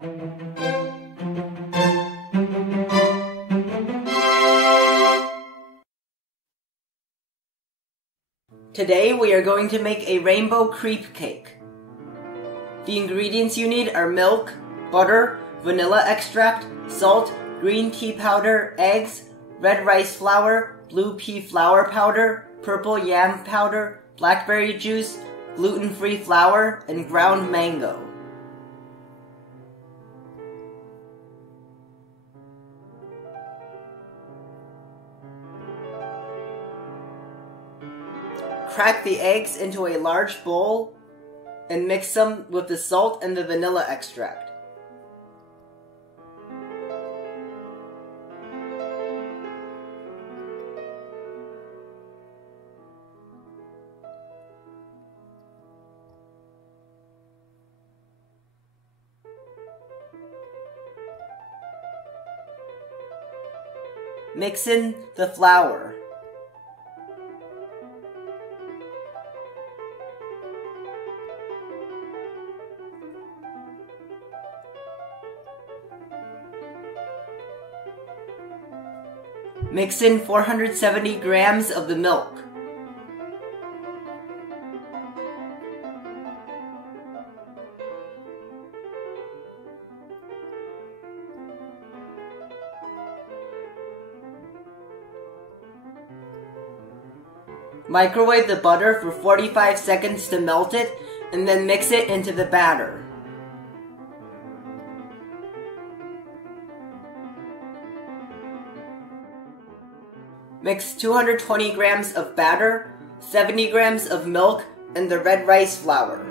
Today we are going to make a rainbow crepe cake. The ingredients you need are milk, butter, vanilla extract, salt, green tea powder, eggs, red rice flour, blue pea flour powder, purple yam powder, blackberry juice, gluten-free flour, and ground mango. Crack the eggs into a large bowl and mix them with the salt and the vanilla extract. Mix in the flour. Mix in 470 grams of the milk. Microwave the butter for 45 seconds to melt it, and then mix it into the batter. Mix 220 grams of batter, 70 grams of milk, and the red rice flour.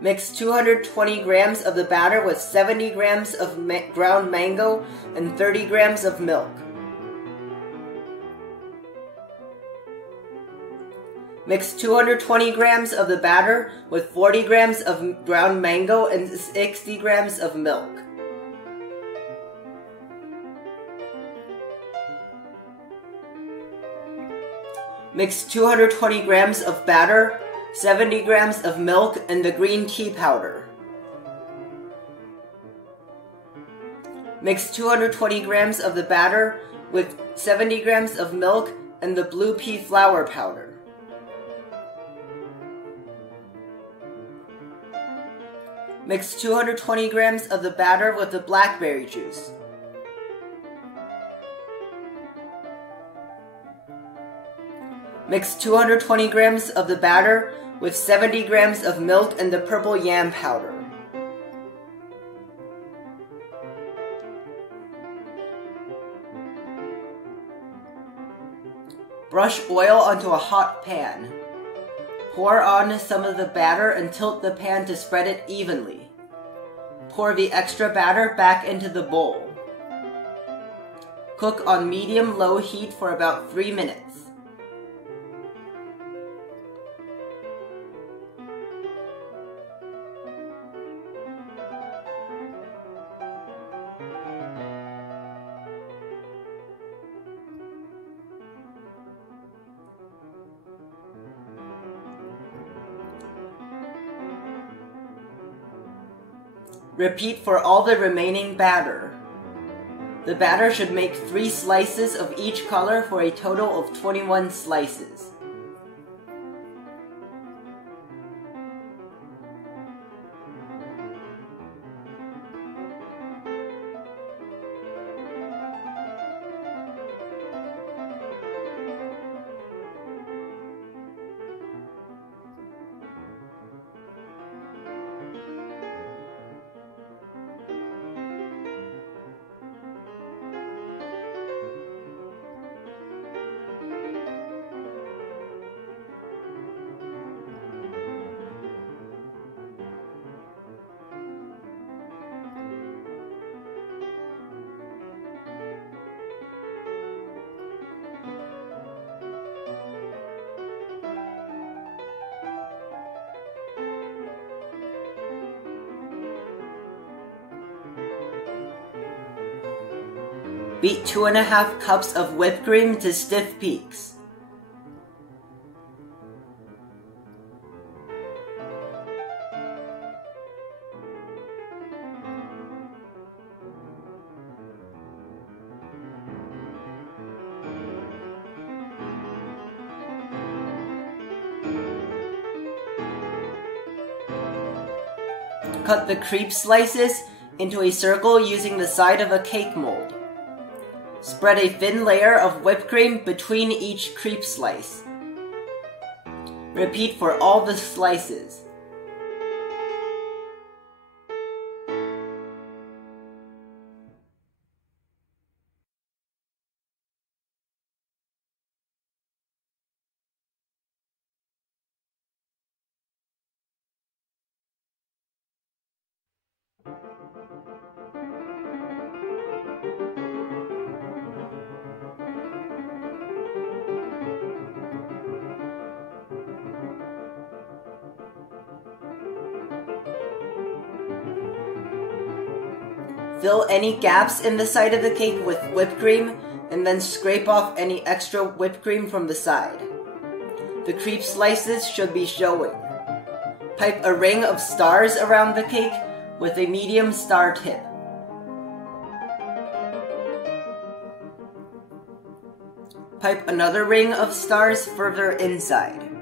Mix 220 grams of the batter with 70 grams of ground mango and 30 grams of milk. Mix 220 grams of the batter with 40 grams of ground mango and 60 grams of milk. Mix 220 grams of batter, 70 grams of milk, and the green tea powder. Mix 220 grams of the batter with 70 grams of milk and the blue pea flour powder. Mix 220 grams of the batter with the blackberry juice. Mix 220 grams of the batter with 70 grams of milk and the purple yam powder. Brush oil onto a hot pan. Pour on some of the batter and tilt the pan to spread it evenly. Pour the extra batter back into the bowl. Cook on medium-low heat for about 3 minutes. Repeat for all the remaining batter. The batter should make 3 slices of each color for a total of 21 slices. Beat 2½ cups of whipped cream to stiff peaks. Cut the crepe slices into a circle using the side of a cake mold. Spread a thin layer of whipped cream between each crepe slice. Repeat for all the slices. Fill any gaps in the side of the cake with whipped cream and then scrape off any extra whipped cream from the side. The crepe slices should be showing. Pipe a ring of stars around the cake with a medium star tip. Pipe another ring of stars further inside.